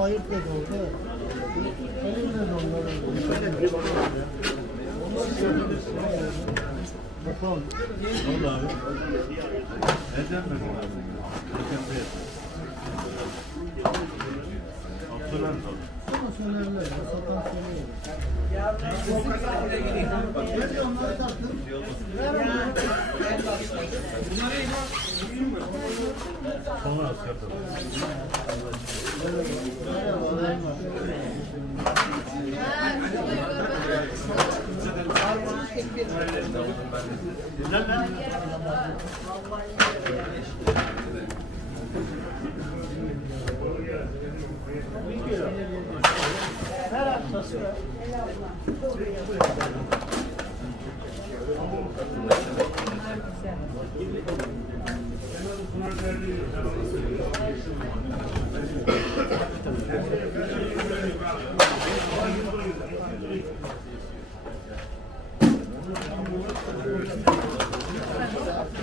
Valla benim ayıp dedi orada. Elimle de onları. Bakalım. Nereden verdin abi? Bakın Abdurrahman sor. Sana söylerler. ya, Satan. Ver onları. Sonra tabii. Merhaba, merhaba. Güzel lan. Ver hastası ver.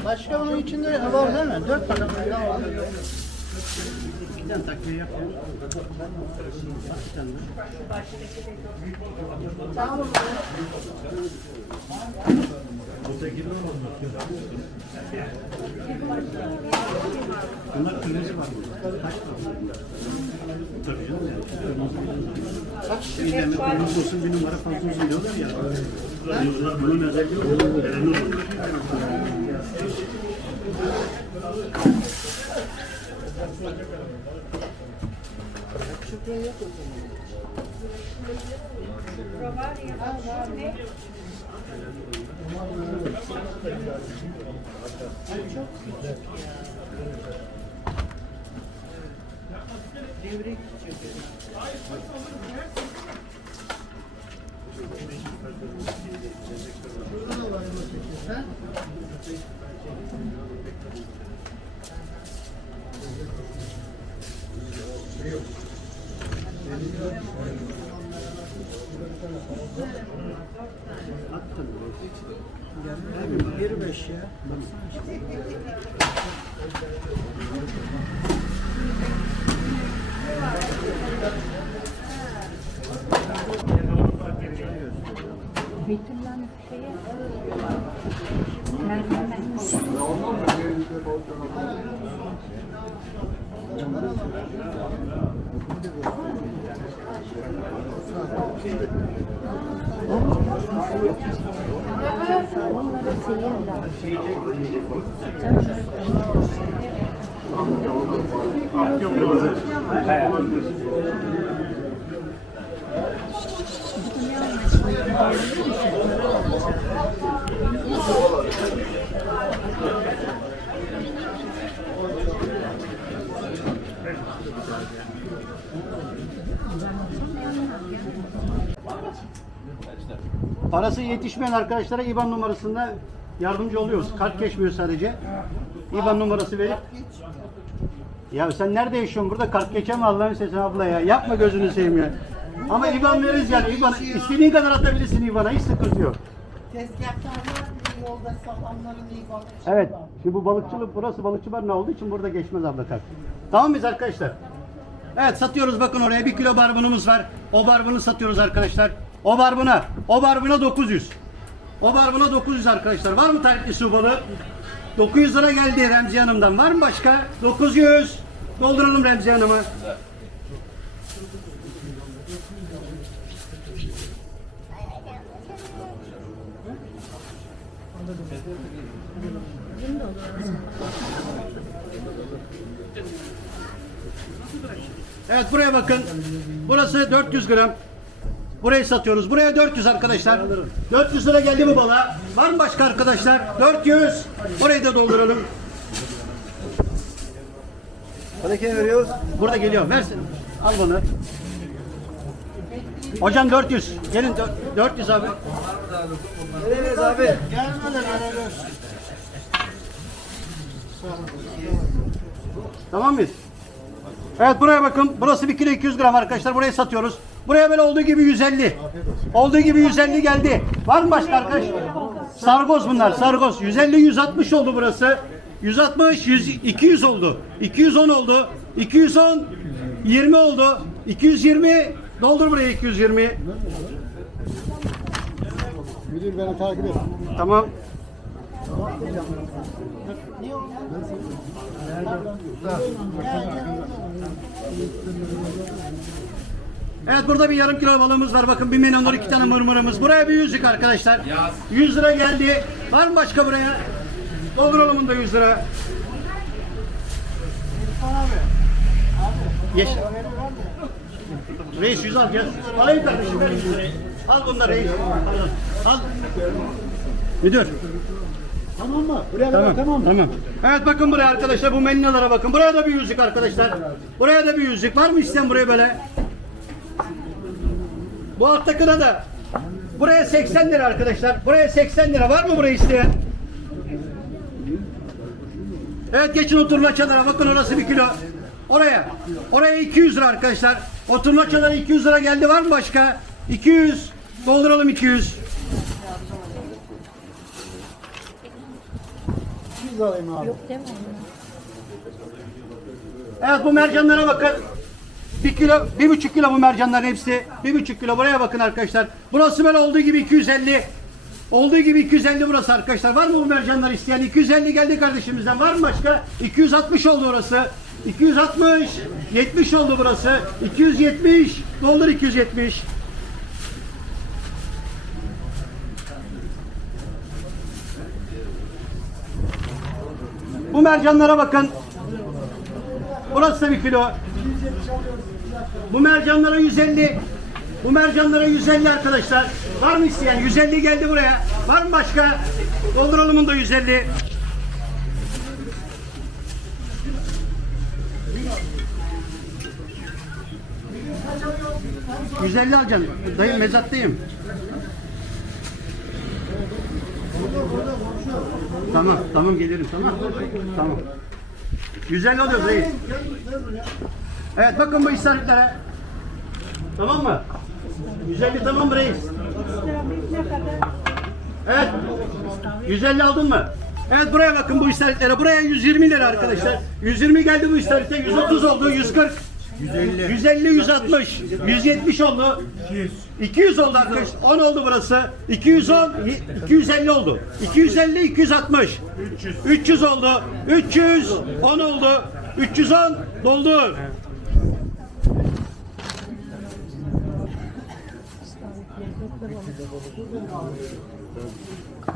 Başka bunun içinde var değil mi? Dört tane bundan var. Ötekini mi anlatıyor? Bunlar kırmızı var burada. Kaç var? Tabii canım. Bir demek kırmızı olsun bir numara fazla olsun diyorlar ya. Bunlar bunun özelliği o. Önemli olur. Şurada da var elma çekiyor. Attım. Abi bir beş ya. Baksana işte. Betül'den şeye merdiven Onları seyirler. Parası yetişmeyen arkadaşlara IBAN numarasında yardımcı oluyoruz. Kart geçmiyor sadece. IBAN numarası verip ya sen nerede yaşıyorsun burada kart geçeme Allah'ın sesini abla ya. Yapma gözünü seveyim ya. Ama IBAN veririz yani. IBAN istediğin kadar atabilirsin IBAN'a hiç sıkıntı yok. Evet. Şimdi bu balıkçılık burası balıkçı barınağı olduğu için burada geçmez abla kart. Tamam mıyız arkadaşlar? Evet satıyoruz bakın oraya bir kilo barbunumuz var. O barbunu satıyoruz arkadaşlar. O barbuna. O barbuna 900. O barbuna 900 arkadaşlar. Var mı tarifli su balığı? 900 lira geldi Remziye Hanım'dan. Var mı başka? 900. Dolduralım Remziye Hanım'a. Evet buraya bakın. Burası 400 gram. Burayı satıyoruz. Buraya 400 arkadaşlar. 400 lira geldi mi bala? Var mı başka arkadaşlar? 400. Burayı da dolduralım. Hadi kim veriyoruz? Burada geliyor. Versin. Al bunu. Hocam 400. Gelin dö- 400 abi. Ne veriyoruz abi? Tamam mıyız? Evet buraya bakın. Burası 1 kilo 200 gram arkadaşlar. Burayı satıyoruz. Buraya böyle olduğu gibi 150. Olduğu gibi 150 geldi. Var mı başka arkadaş? Sargoz bunlar. Sargoz. 150 160 oldu burası. 160 100 200 oldu. 210 oldu. 210 20 oldu. 220 doldur buraya 220. Müdür beni takip et. Tamam. Evet burada bir yarım kilo balığımız var. Bakın bir menonur iki tane mırmırımız. Buraya bir yüzük arkadaşlar. 100 lira geldi. Var mı başka buraya? Dolduralım bunu da 100 lira. Yeş. Reis 100 alacağız. Alayım kardeşim ver 100 lirayı. Al bunları reis. Pardon. Al. Müdür. Tamam mı? Buraya Tamam, tamam mı? tamam. Evet bakın buraya arkadaşlar bu meninalara bakın. Buraya da bir yüzük arkadaşlar. Buraya da bir yüzük. Var mı isteyen buraya böyle? Bu alttakine da. Buraya 80 lira arkadaşlar. Buraya 80 lira. Var mı buraya isteyen? Evet geçin o turnaçalara. Bakın orası bir kilo. Oraya. Oraya 200 lira arkadaşlar. O turnaçalara 200 lira geldi. Var mı başka? 200. Dolduralım 200. Biz alayım abi. Değil mi? Evet bu mercanlara bakın. Bir kilo, bir buçuk kilo bu mercanların hepsi. Bir buçuk kilo buraya bakın arkadaşlar. Burası böyle olduğu gibi 250. Olduğu gibi 250 burası arkadaşlar. Var mı bu mercanlar isteyen? 250 geldi kardeşimizden. Var mı başka? 260 oldu orası. 260. 70 oldu burası. 270. Doldur 270. Bu mercanlara bakın. Burası da bir kilo. Bu mercanlara 150. Bu mercanlara 150 arkadaşlar. Var mı isteyen? 150 geldi buraya. Var mı başka? Dolduralım onu da 150. ...150 alacaksın. Dayım mezattayım. Tamam, tamam gelirim tamam. Tamam. 150 alıyoruz reis. Evet bakın bu işaretlere. Tamam mı? 150 tamam mı reis? Evet. 150 aldın mı? Evet buraya bakın bu işaretlere. Buraya 120 lira arkadaşlar. 120 geldi bu işarete. 130 oldu. 140. 150. 150, 160. 170 oldu. 200. 200 oldu arkadaşlar. 10 oldu burası. 210, 250 oldu. 250, 260. 300. 300 oldu. 300, 10 oldu. 310 doldu.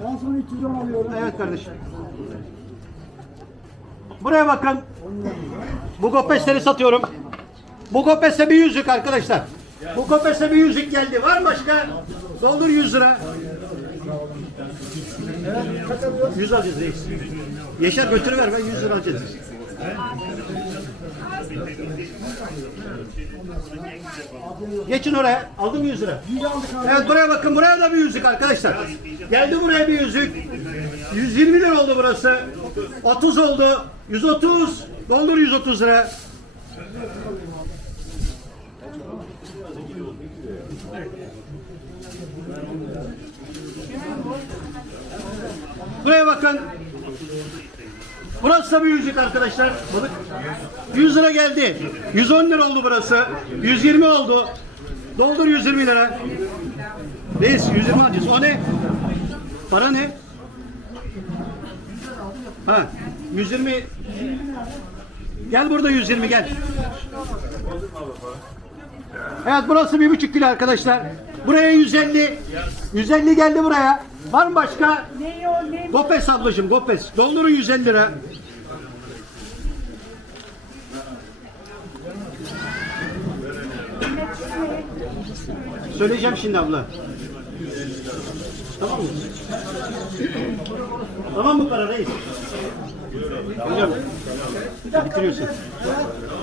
Ben sonra 310 alıyorum. Evet kardeşim. Buraya bakın. Bu gopesleri satıyorum. Bu gopese bir yüzük arkadaşlar. Bu gopese bir yüzük geldi. Var mı başka? Doldur 100 lira. 100 alacağız reis. Yaşar götürüver ben 100 lira alacağız. Geçin oraya. Aldım 100 lira. Evet buraya bakın. Buraya da bir yüzük arkadaşlar. Geldi buraya bir yüzük. 120 lira oldu burası. 30 oldu. 130. Doldur 130 lira. Buraya bakın. Burası da bir yüzük arkadaşlar. Balık. 100 lira geldi. 110 lira oldu burası. 120 oldu. Doldur 120 lira. Reis 120 alacağız. O ne? Para ne? Ha 120 Gel burada 120 gel. Evet burası bir buçuk kilo arkadaşlar. Buraya 150. 150 geldi buraya. Var mı başka? Ne o ne? Gopes ablacığım Gopes. Doldurun 150 lira. Söyleyeceğim şimdi abla. Tamam mı? Tamam mı para reis? Hocam bitiriyorsun.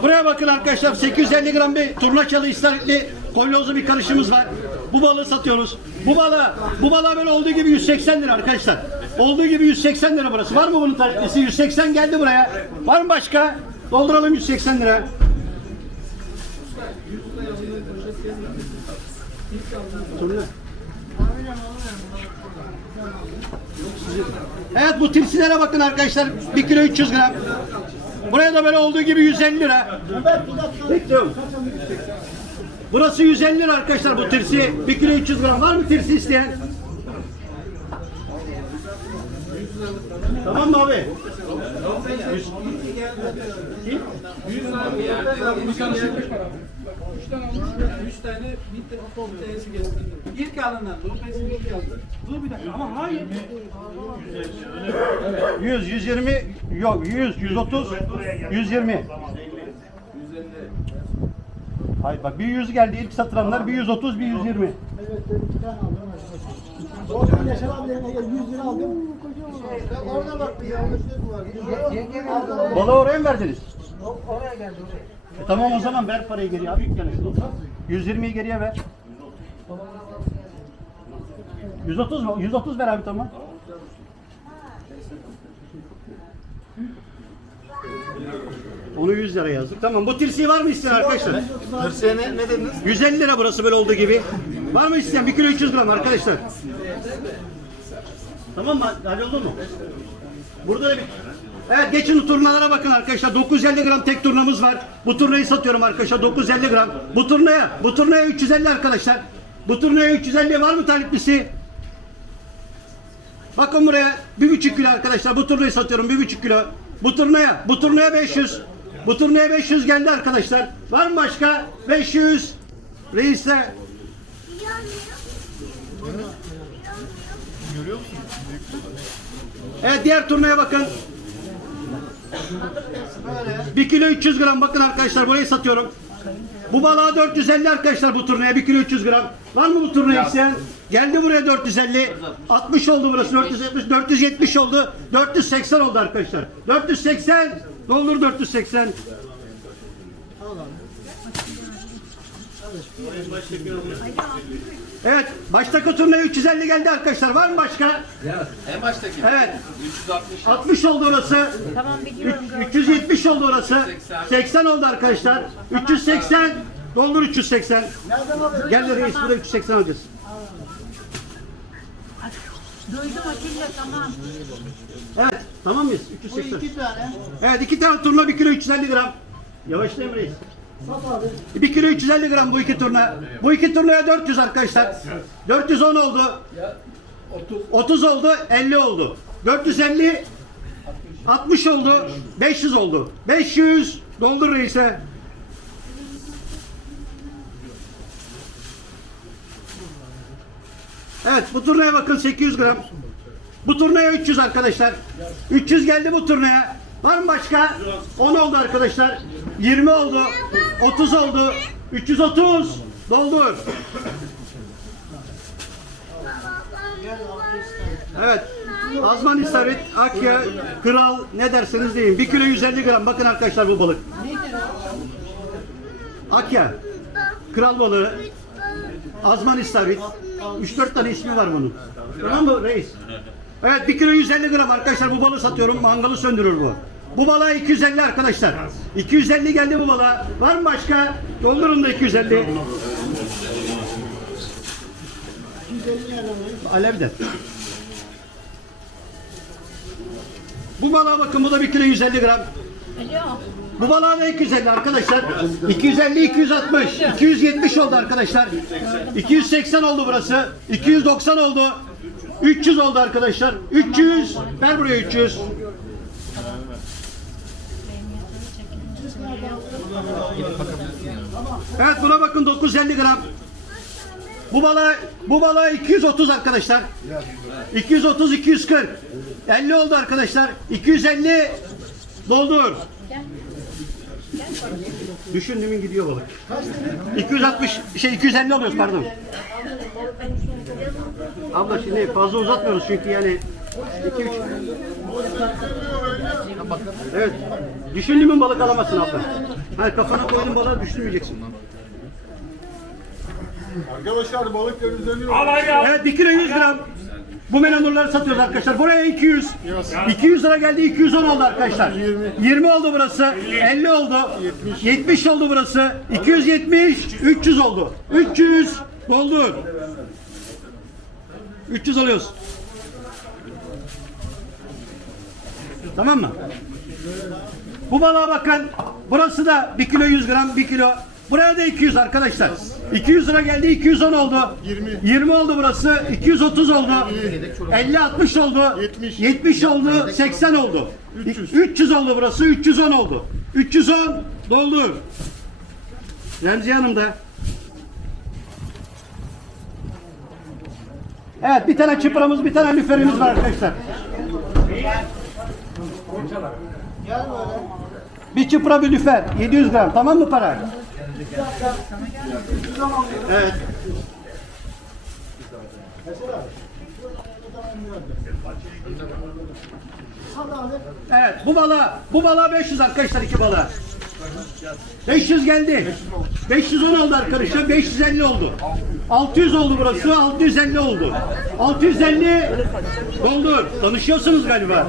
Buraya bakın arkadaşlar 850 gram bir turnaçalı istaritli kolyozlu bir karışımız var. Bu balığı satıyoruz. Bu balığı, bu balığı böyle olduğu gibi 180 lira arkadaşlar. Olduğu gibi 180 lira burası. Var mı bunun tarihlisi? 180 geldi buraya. Var mı başka? Dolduralım 180 lira. Evet bu tipsilere bakın arkadaşlar. 1 kilo 300 gram. Buraya da böyle olduğu gibi 150 lira. Bekliyorum. Burası 150 lira arkadaşlar bu tirsi. 1 kilo 300 gram. Var mı tirsi isteyen? Tamam mı abi? İlk alınan Lopez'in ilk aldı. Dur bir dakika ama hayır. 100, 120, yok 100, 130, 120. Hayır bak bir 100 geldi ilk satılanlar bir 130, bir 120. Evet ben iki tane aldım. Oradan Yaşar abilerine gel 100 lira aldım. Orada bak bir yanlışlık var. Balığı oraya mı verdiniz? Oraya geldi oraya. E tamam o zaman ver parayı geriye abi yani. 120'yi geriye ver. 130 mu? 130 ver abi tamam. Onu 100 lira yazdık. Tamam bu tirsiği var mı isteyen arkadaşlar? Tırsiye ne, ne dediniz? 150 lira burası böyle olduğu gibi. Var mı isteyen? 1 kilo 300 gram arkadaşlar. Tamam mı? Halloldu mu? Burada da bir... Evet geçin turnalara bakın arkadaşlar. 950 gram tek turnamız var. Bu turnayı satıyorum arkadaşlar. 950 gram. Bu turnaya, bu turnaya 350 arkadaşlar. Bu turnaya 350 var mı taliplisi? Bakın buraya bir buçuk kilo arkadaşlar. Bu turnayı satıyorum bir buçuk kilo. Bu turnaya, bu turnaya 500. Bu turnaya 500 geldi arkadaşlar. Var mı başka? 500. Reis'e Evet diğer turnaya bakın. 1 kilo 300 gram bakın arkadaşlar burayı satıyorum. Bu balığa 450 arkadaşlar bu turnaya 1 kilo 300 gram. Var mı bu turnaya isteyen? Geldi buraya 450. 60 oldu burası 470 470 oldu. 480 oldu arkadaşlar. 480 ne olur 480. Evet, baştaki turnaya 350 geldi arkadaşlar. Var mı başka? En baştaki. Evet. 360. 60 oldu orası. Tamam biliyorum. Üç- 370 oldu orası. 80 oldu arkadaşlar. 380. Doldur 380. Gel de reis burada 380 alacağız. Duydum Atilla tamam. Evet. Tamam mıyız? Bu 380. iki tane. Evet iki tane turna 1 kilo 350 gram. Yavaşlayayım reis. 1 kilo 350 gram bu iki turna. Bu iki turnaya 400 arkadaşlar. 410 oldu. 30 oldu, 50 oldu. 450 60 oldu, 500 oldu. 500 doldur reise. Evet bu turnaya bakın 800 gram. Bu turnaya 300 arkadaşlar. 300 geldi bu turnaya. Var mı başka? 10 oldu arkadaşlar. 20 oldu. 30 oldu. 330. Doldur. Evet. Azman İstavrit, Akya, Kral ne derseniz deyin. 1 kilo 150 gram. Bakın arkadaşlar bu balık. Akya. Kral balığı. Azman İstavrit. 3-4 tane ismi var bunun. Tamam mı reis? Evet 1 kilo 150 gram arkadaşlar bu balığı satıyorum. Mangalı söndürür bu. Bu balığa 250 arkadaşlar. 250 geldi bu balığa. Var mı başka? Doldurun da 250. Alev'de. Bu balığa bakın bu da 1 kilo 150 gram. Bu balığa da 250 arkadaşlar. 250, 260, 270 oldu arkadaşlar. 280 oldu burası. 290 oldu. 300 oldu arkadaşlar. 300. Ver buraya 300. Evet buna bakın 950 gram. Bu balığa, bu balığa 230 arkadaşlar. 230, 240. 50 oldu arkadaşlar. 250 doldur. Düşündüğümün gidiyor balık. 260 şey 250 alıyoruz pardon. Abla şimdi fazla uzatmıyoruz çünkü yani 2 3 Evet. Düşündüğümün balık alamazsın abla. Hayır kafana koydun balığı düşünmeyeceksin. Arkadaşlar balıklar üzerine Evet 1 kilo 100 gram. Bu melanurları satıyoruz arkadaşlar. Buraya 200. 200 lira geldi 210 oldu arkadaşlar. 20 oldu burası. 50 oldu. 70 oldu burası. 270. 300 oldu. 300 doldur. 300 alıyoruz. Tamam mı? Bu balığa bakın. Burası da 1 kilo 100 gram 1 kilo. Buraya da 200 arkadaşlar. 200 lira geldi 210 oldu. 20. 20 oldu burası. 230 oldu. 50 60 oldu. 70. 70 oldu. 80 oldu. 300. 300 oldu burası. 310 oldu. 310 doldur. Remziye Hanım da. Evet bir tane çıpramız bir tane lüferimiz var arkadaşlar. Bir çıpra bir lüfer 700 gram tamam mı para? Evet. Evet bu balığa bu balığa 500 arkadaşlar iki balığa. 500 geldi. 510 oldu arkadaşlar. 550 oldu. 600 oldu burası. 650 oldu. 650 doldur. Tanışıyorsunuz galiba.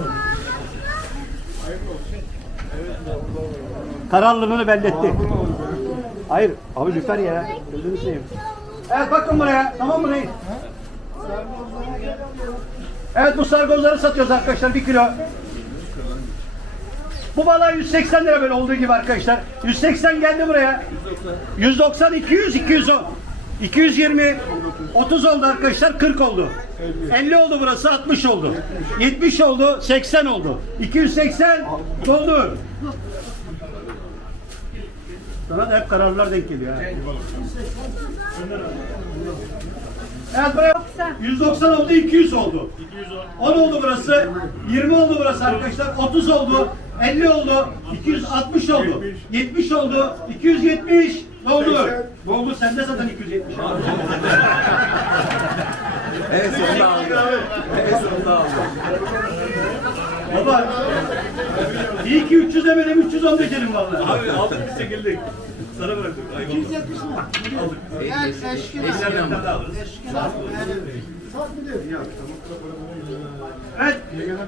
Kararlılığını belletti. Hayır. Abi lütfen ya. Gözünü seveyim. Evet bakın buraya. Tamam mı reis? Evet bu sargozları satıyoruz arkadaşlar. Bir kilo. Bu balığa 180 lira böyle olduğu gibi arkadaşlar. 180 geldi buraya. 190, 200, 210. 220, 30 oldu arkadaşlar, 40 oldu. 50 oldu burası, 60 oldu. 70 oldu, 80 oldu. 280 doldur. Sana da hep kararlar denk geliyor. ha. Evet buraya 190 oldu 200 oldu. 10 oldu burası. 20 oldu burası arkadaşlar. 30 oldu. 50 oldu. 260 oldu. 70 oldu. 270 doldu. Doldu sende zaten 270. Evet sonunda aldım. Evet sonunda aldım. Baba iyi ki 300 demedim 310 dekelim vallahi. Abi aldık biz çekildik. Sana bıraktık. Ayvalık. 270 mi? Gel eşkine. Eşlerden de alırız. Evet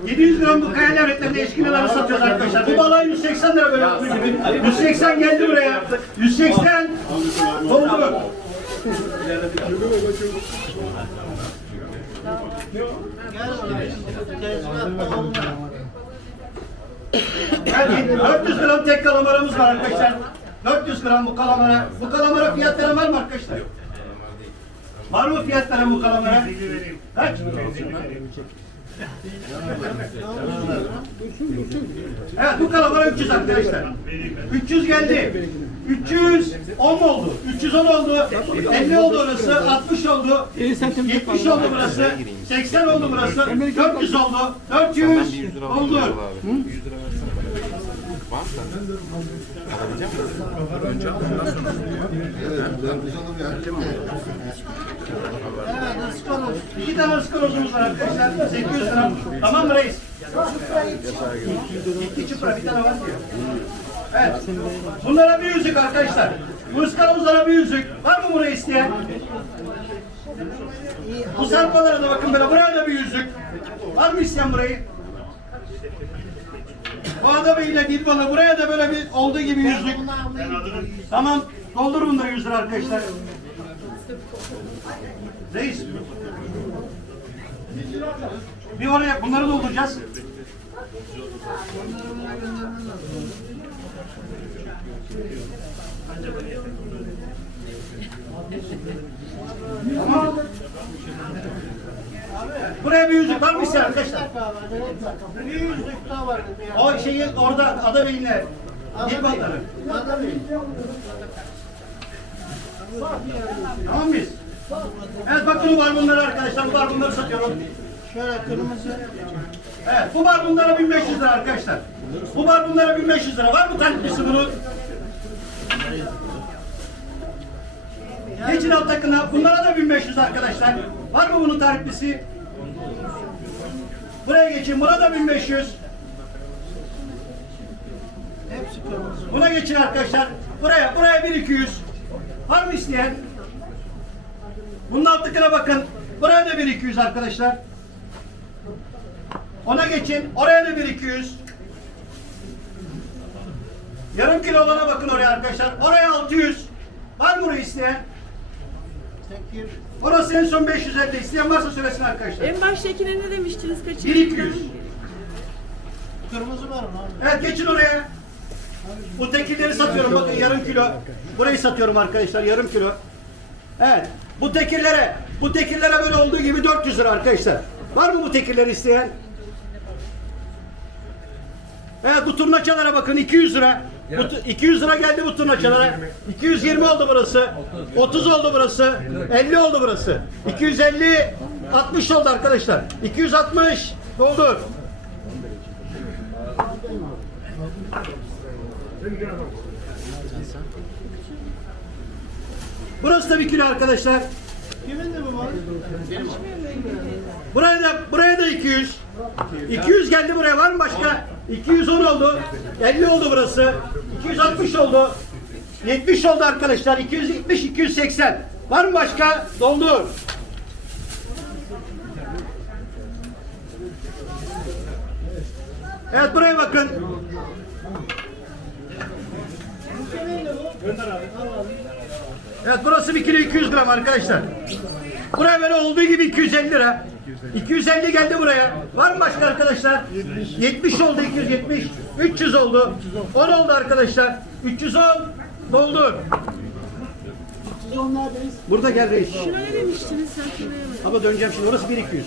700 gram bu kaya levretlerinde eşkinaları satıyoruz arkadaşlar. Bu balığa 180 lira böyle olduğu gibi. 180 geldi buraya. 180 doldu. Yani 400 gram tek kalamaramız var arkadaşlar. 400 gram bu kalamara. Bu kalamara fiyat veren var mı arkadaşlar? Var mı fiyat veren bu kalamara? Kaç? Evet bu kalamara 300 arkadaşlar. 300 geldi. 310 oldu. 310 oldu. 50 oldu orası. 60 oldu. 70 oldu burası. 80 oldu burası. 400 oldu. 400 oldu. Hı? Evet ıskalı. İki tane ıskarozumuz var arkadaşlar. 800 gram. Tamam mı reis? İki çıpra bir tane var. Evet. Bunlara bir yüzük arkadaşlar. Bu ıskarozlara bir yüzük. Var mı buraya isteyen? Bu sarpalara da bakın böyle. Buraya da bir yüzük. Var mı isteyen burayı? Bu adamı ile değil bana. Buraya da böyle bir olduğu gibi yüzük. Tamam. Doldur bunları 100 lira arkadaşlar. Reis. Bir oraya bunları dolduracağız. Tamam. Buraya bir yüzük var mı isteyen arkadaşlar? Bir yüzlük daha var. O şeyi orada ada beyinle dil balları. Tamam mıyız? Evet bakın bu barbunları arkadaşlar. Bu barbunları satıyorum. Şöyle kırmızı. Evet bu barbunlara 1500 lira arkadaşlar. Bu barbunlara 1500 lira. Var mı taliplisi bunun? geçin alt takına. Bunlara da 1500 arkadaşlar. Var mı bunun tarihlisi? Buraya geçin. Buna da 1500. Buna geçin arkadaşlar. Buraya, buraya 1200. Var mı isteyen? Bunun alt tıkına bakın. Buraya da 1200 arkadaşlar. Ona geçin. Oraya da 1200. Yarım kilo olana bakın oraya arkadaşlar. Oraya 600. Var mı orayı isteyen? Orası en son 550. İsteyen varsa söylesin arkadaşlar. En baştakine ne demiştiniz kaçı? 1200. Kırmızı var mı abi? Evet geçin oraya. Bu tekilleri satıyorum bakın yarım kilo. Burayı satıyorum arkadaşlar yarım kilo. Evet. Bu tekillere, bu tekillere böyle olduğu gibi 400 lira arkadaşlar. Var mı bu tekilleri isteyen? Evet bu turnaçalara bakın 200 lira. Bu tu- 200 lira geldi bu turnaçalara. 220 oldu burası. 30 oldu burası. 50 oldu burası. 250 60 oldu arkadaşlar. 260 doldur. Burası da bir kilo arkadaşlar. Kimin de bu var? Buraya da buraya da 200. 200 geldi buraya var mı başka? 210 oldu. 50 oldu burası. 260 oldu. 70 oldu arkadaşlar. 270 280. Var mı başka? Doldur. Evet buraya bakın. Evet burası 1 kilo 200 gram arkadaşlar. Buraya böyle olduğu gibi 250 lira. 250 geldi buraya. Var mı başka arkadaşlar? 70 oldu 270. 300 oldu. 10 oldu arkadaşlar. 310 doldur. Burada gel reis. Şuna ne demiştiniz hatırlayamadım. Ama döneceğim şimdi. Orası 1200.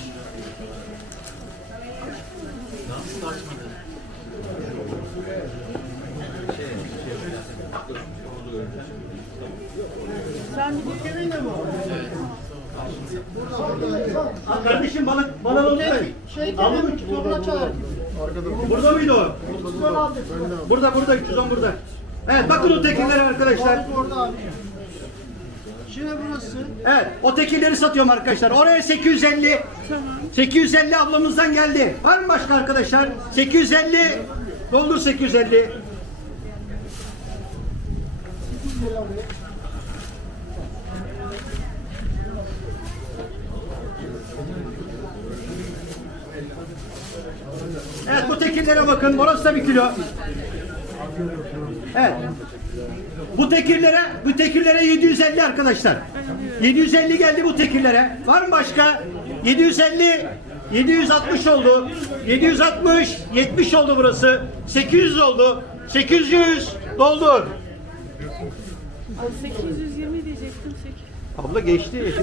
Ha, kardeşim balık balık oldu mu? Şey kimin turna çalar. Burada mıydı o? 310 aldık. Burada burada 310 burada. Evet bakın o tekillere arkadaşlar. Orada abi. Şimdi burası. Evet, o tekilleri satıyorum arkadaşlar. Oraya 850. 850 ablamızdan geldi. Var mı başka arkadaşlar? 850. Doldur 850. Tekillere bakın. Orası da bir kilo. Evet. Bu tekirlere, bu tekirlere 750 arkadaşlar. 750 geldi bu tekirlere. Var mı başka? 750, 760 oldu. 760, 70 oldu burası. 800 oldu. 800 doldur. 820 diyecektim. 8. Abla geçti.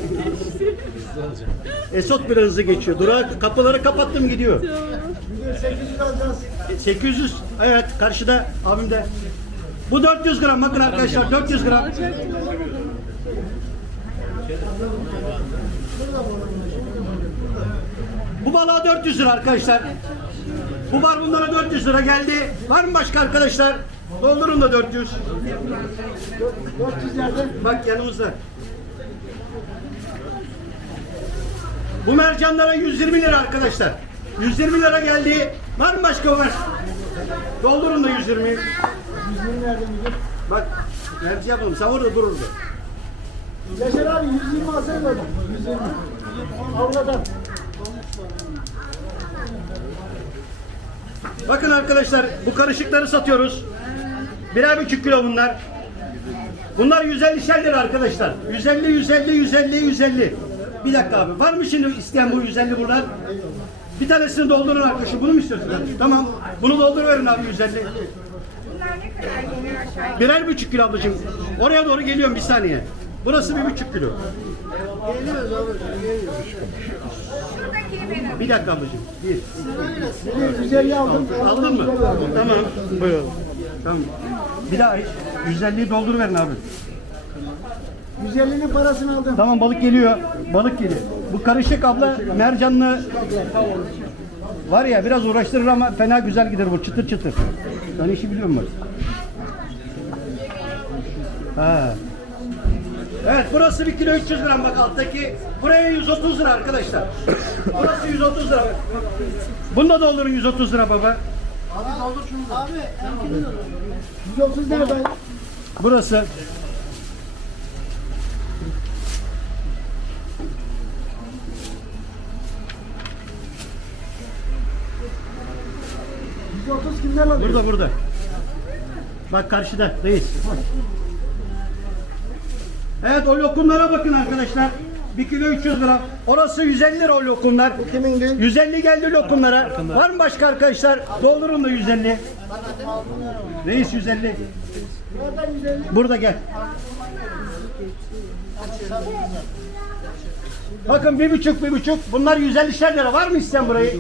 Esot bir hızlı geçiyor. Durak kapıları kapattım gidiyor. Bir de 800 alacağız. 800 evet karşıda abim de. Bu 400 gram bakın arkadaşlar 400 gram. Bu balığa 400 lira arkadaşlar. Bu bar bunlara 400 lira geldi. Var mı başka arkadaşlar? Doldurun da 400. 400 yerde. Bak yanımızda. Bu mercanlara 120 lira arkadaşlar. 120 lira geldi. Var mı başka var? Doldurun da 120. 120 yerde midir? Bak Merci yapalım sen orada dururdu. Yaşar abi 120 alsana böyle. 120. Avladan. Bakın arkadaşlar bu karışıkları satıyoruz. Birer buçuk kilo bunlar. Bunlar 150 lira arkadaşlar. 150, 150, 150, 150. Bir dakika abi. Var mı şimdi isteyen bu 150 buradan? Bir tanesini doldurun arkadaşım. Bunu mu istiyorsun? Tamam. Bunu dolduruverin abi 150. Birer buçuk kilo ablacığım. Oraya doğru geliyorum bir saniye. Burası bir buçuk kilo. Bir dakika ablacığım. Bir. Bir 150 aldım. Aldın mı? Tamam. Buyur. Tamam. Bir daha 150'yi dolduruverin abi. 150'nin parasını aldım. Tamam balık geliyor. Balık geliyor. Bu karışık abla mercanlı var ya biraz uğraştırır ama fena güzel gider bu çıtır çıtır. Ben işi biliyorum bak. Ha. Evet burası 1 kilo 300 gram bak alttaki. Buraya 130 lira arkadaşlar. burası 130 lira. Bunu da doldurun 130 lira baba. Abi doldur şunu da. Abi erkeğini doldur. 130 lira ben. Burası. %30 kimler alıyor? Burada burada. Bak karşıda reis. Evet o lokumlara bakın arkadaşlar. 1 kilo 300 lira. Orası 150 lira o lokumlar. Kimin değil? 150 geldi lokumlara. Var mı başka arkadaşlar? Doldurun da 150. Reis 150. Nereden 150? Burada gel. Bakın bir buçuk bir buçuk. Bunlar 150'şer lira. Var mı isteyen burayı?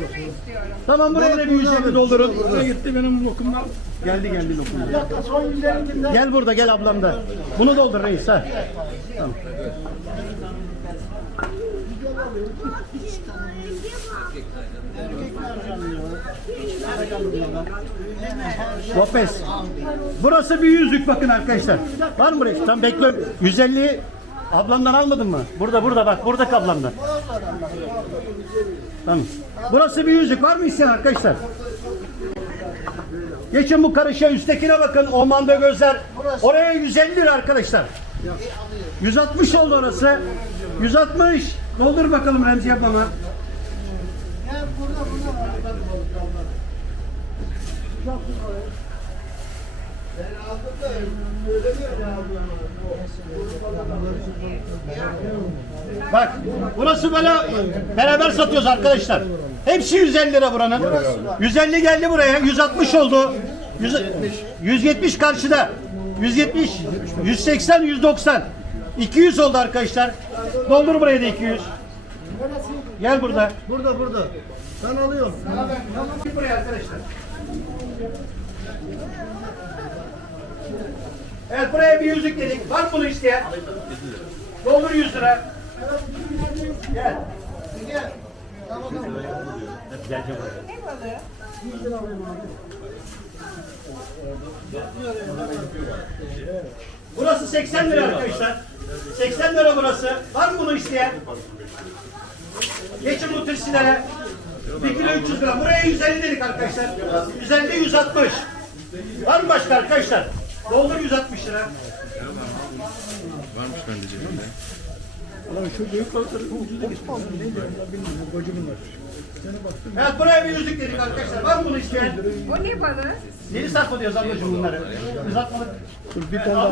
Tamam buraya da bir 150 doldurun. gitti benim lokumlar. Geldi geldi lokumlar. Bir dakika son 150 kimden? Gel burada gel ablam da. Bunu doldur reis ha. Tamam. Lopez. Burası bir yüzlük bakın arkadaşlar. Var mı buraya? Tam bekle. 150 ablamdan almadın mı? Burada burada bak. Burada ablamdan. Tamam. Burası bir yüzlük. Var mı isteyen arkadaşlar? Geçin bu karışa üsttekine bakın. Omanda gözler. Oraya 150 lira arkadaşlar. 160 oldu orası. 160. Doldur bakalım Remzi ablama. Burada burada. Bak burası böyle beraber satıyoruz arkadaşlar. Hepsi 150 lira buranın. 150 geldi buraya. 160 oldu. 100 170 karşıda. 170, 180, 190. 200 oldu arkadaşlar. Doldur buraya da 200. Gel burada. Burada burada. Ben alıyorum. Gel buraya arkadaşlar. Evet buraya bir yüzük dedik. Var bunu isteyen? Doldur 100 lira. Gel. Gel. Geleceğim buraya. Burası 80 lira arkadaşlar. 80 lira burası. Var mı bunu isteyen? Geçin bu tırsilere. 1 kilo 300 gram. Buraya 150 dedik arkadaşlar. 150 160. Var mı başka arkadaşlar? Doldur 160 lira. Evet buraya bir yüzük dedik arkadaşlar. Var mı bunu isteyen? O ne balığı? Yeni satma diyoruz ablacığım bunları. Uzatmalık. Dur bir tane daha.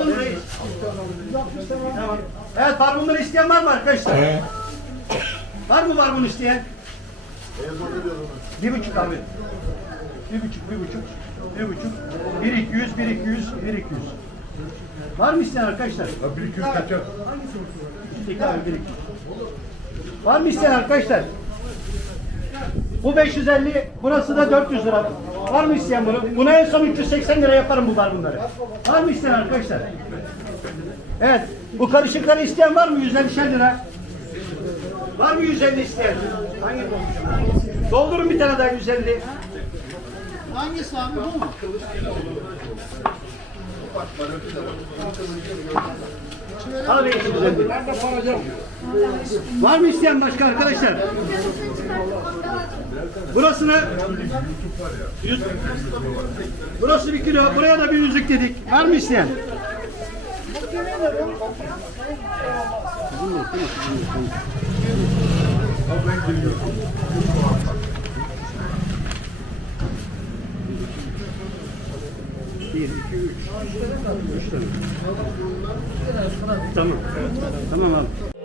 Tamam. Evet var bunları isteyen var mı arkadaşlar? Var mı var bunu isteyen? Bir buçuk abi. Bir buçuk, bir buçuk, bir buçuk. Bir iki yüz, bir iki yüz, bir iki yüz. Var mı isteyen arkadaşlar? Bir iki yüz kaçar. İki abi, bir iki yüz. Var mı isteyen arkadaşlar? Bu 550, burası da 400 lira. Var mı isteyen bunu? Buna en son 380 lira yaparım bu var bunları. Var mı isteyen arkadaşlar? Evet. Bu karışıkları isteyen var mı? 150 lira. Var mı 150 isteyen? Hangi Doldurun bir tane daha 150. Hangisi abi bu mu? Al bir 150. Var mı isteyen başka arkadaşlar? Burasını Burası bir kilo. Buraya da bir yüzük dedik. Var mı isteyen? Bir, iki, üç. Üç tane. Tamam. Tamam abi.